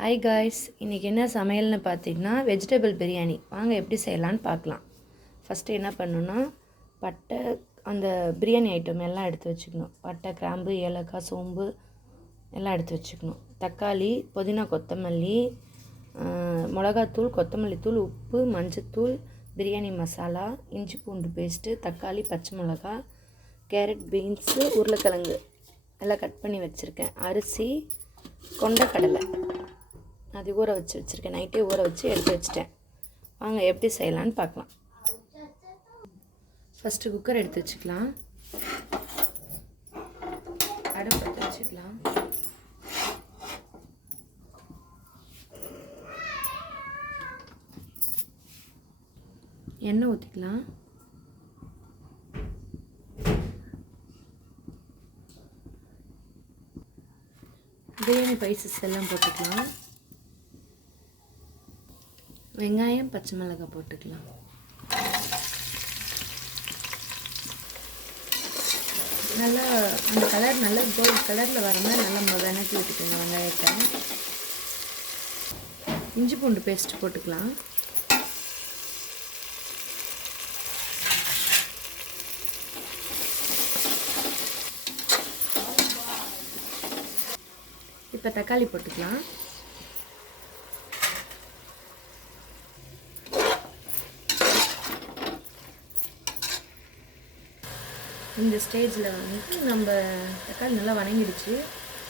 Hi guys, இன்றைக்கி என்ன சமையல்னு பார்த்தீங்கன்னா வெஜிடபிள் பிரியாணி. வாங்க எப்படி செய்யலான்னு பார்க்கலாம். ஃபஸ்ட்டு என்ன பண்ணணுன்னா பட்டை, அந்த பிரியாணி ஐட்டம் எல்லாம் எடுத்து வச்சுக்கணும். பட்டை, கிராம்பு, ஏலக்காய், சோம்பு எல்லாம் எடுத்து வச்சுக்கணும். தக்காளி, புதினா, கொத்தமல்லி, மிளகாத்தூள், கொத்தமல்லி தூள், உப்பு, மஞ்சத்தூள், பிரியாணி மசாலா, இஞ்சி பூண்டு பேஸ்ட்டு, தக்காளி, பச்சை மிளகா, கேரட், பீன்ஸு, உருளைக்கிழங்கு எல்லாம் கட் பண்ணி வச்சுருக்கேன். அரிசி, கொண்டக்கடலை அது ஊற வச்சுருக்கேன். நைட்டே ஊற வச்சு எடுத்து வச்சுட்டேன். வாங்க எப்படி செய்யலான்னு பார்க்கலாம். ஃபஸ்ட்டு குக்கர் எடுத்து வச்சுக்கலாம். அடுப்பு எடுத்து வச்சுக்கலாம். எண்ணெய் ஊற்றிக்கலாம். பிரியாணி ஸ்பைசஸ் எல்லாம் போட்டுக்கலாம். வெங்காயம், பச்சை மிளகாய் போட்டுக்கலாம். நல்லா அந்த கலர் நல்லா கோல்டு கலரில் வர மாதிரி நல்லா வதக்கி விட்டுக்கோங்க. வெங்காயத்தை, இஞ்சி பூண்டு பேஸ்ட் போட்டுக்கலாம். இப்போ தக்காளி போட்டுக்கலாம். இந்த ஸ்டேஜில் வந்து நம்ம தக்காளி நல்லா வணங்கிடுச்சு.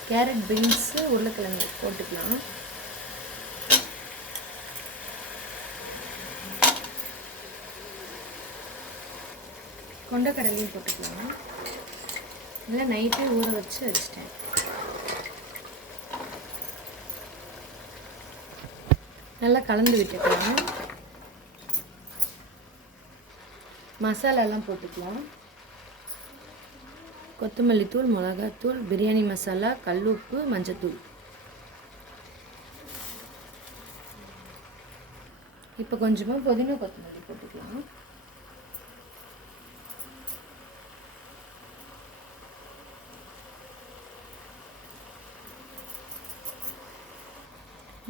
கேரட், பீன்ஸு, உருளைக்கிழங்கு போட்டுக்கலாம். கொண்டக்கடலையும் போட்டுக்கலாம். நல்லா நைட்டே ஊற வச்சுட்டேன். நல்லா கலந்து விட்டுக்கலாம். மசாலாலாம் போட்டுக்கலாம். கொத்தமல்லி தூள், மிளகாத்தூள், பிரியாணி மசாலா, கல்லுப்பு, மஞ்சத்தூள். இப்போ கொஞ்சமாக புதினா கொத்தமல்லி போட்டுக்கலாம்.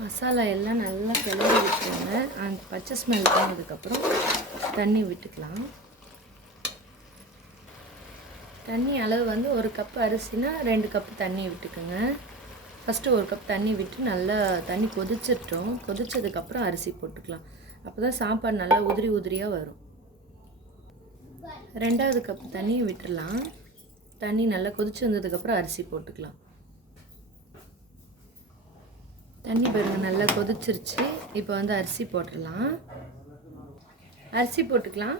மசாலா எல்லாம் நல்லா கிளறி விட்டுருங்க. அந்த பச்சை ஸ்மெல் போனதுக்கப்புறம் தண்ணி விட்டுக்கலாம். தண்ணி அளவு வந்து 1 கப் அரிசினா 2 கப்பு தண்ணி விட்டுக்குங்க. ஃபஸ்ட்டு 1 கப் தண்ணி விட்டு நல்லா தண்ணி கொதிச்சிட்டோம். கொதிச்சதுக்கப்புறம் அரிசி போட்டுக்கலாம். அப்போ தான் சாப்பாடு நல்லா உதிரி உதிரியாக வரும். 2வது கப்பு தண்ணியை விட்டுடலாம். தண்ணி நல்லா கொதிச்சு வந்ததுக்கப்புறம் அரிசி போட்டுக்கலாம். தண்ணி பாருங்கள் நல்லா கொதிச்சிருச்சு. இப்போ வந்து அரிசி போட்டுடலாம். அரிசி போட்டுக்கலாம்.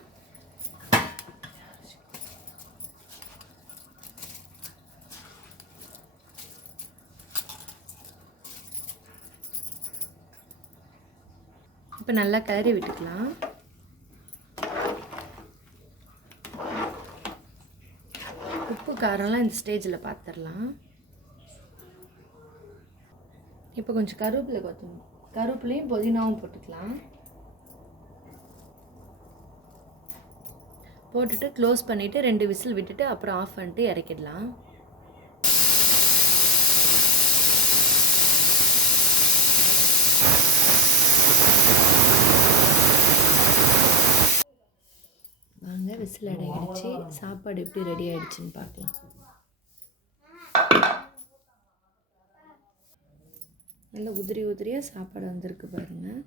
இப்போ நல்லா கிளறி விட்டுக்கலாம். உப்பு காரம்லாம் இந்த ஸ்டேஜில் பார்த்துடலாம். இப்போ கொஞ்சம் கருவேப்பிலையும் புதினாவும் போட்டுக்கலாம். போட்டுட்டு க்ளோஸ் பண்ணிவிட்டு 2 விசில் விட்டுட்டு அப்புறம் ஆஃப் பண்ணிட்டு இறக்கிடலாம். வாங்க விசில் அடங்கிடுச்சு. சாப்பாடு எப்படி ரெடி ஆகிடுச்சின்னு பார்க்கலாம். நல்லா உதிரி உதிரியாக சாப்பாடு வந்திருக்கு பாருங்கள்.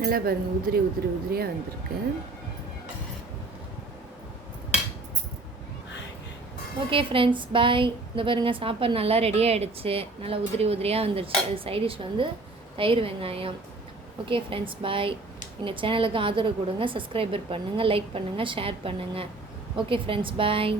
நல்லா பாருங்கள் உதிரியாக வந்திருக்கு. ஓகே ஃப்ரெண்ட்ஸ், பாய். இந்த பாருங்கள் சாப்பாடு நல்லா ரெடி ஆகிடுச்சு. நல்லா உதிரியாக வந்துருச்சு. அது சைடிஷ் வந்து தயிர் வெங்காயம். ஓகே ஃப்ரெண்ட்ஸ், பாய். எங்கள் சேனலுக்கு ஆதரவு கொடுங்க. சப்ஸ்கிரைபர் பண்ணுங்கள், லைக் பண்ணுங்கள், ஷேர் பண்ணுங்கள். ஓகே ஃப்ரெண்ட்ஸ், பாய்.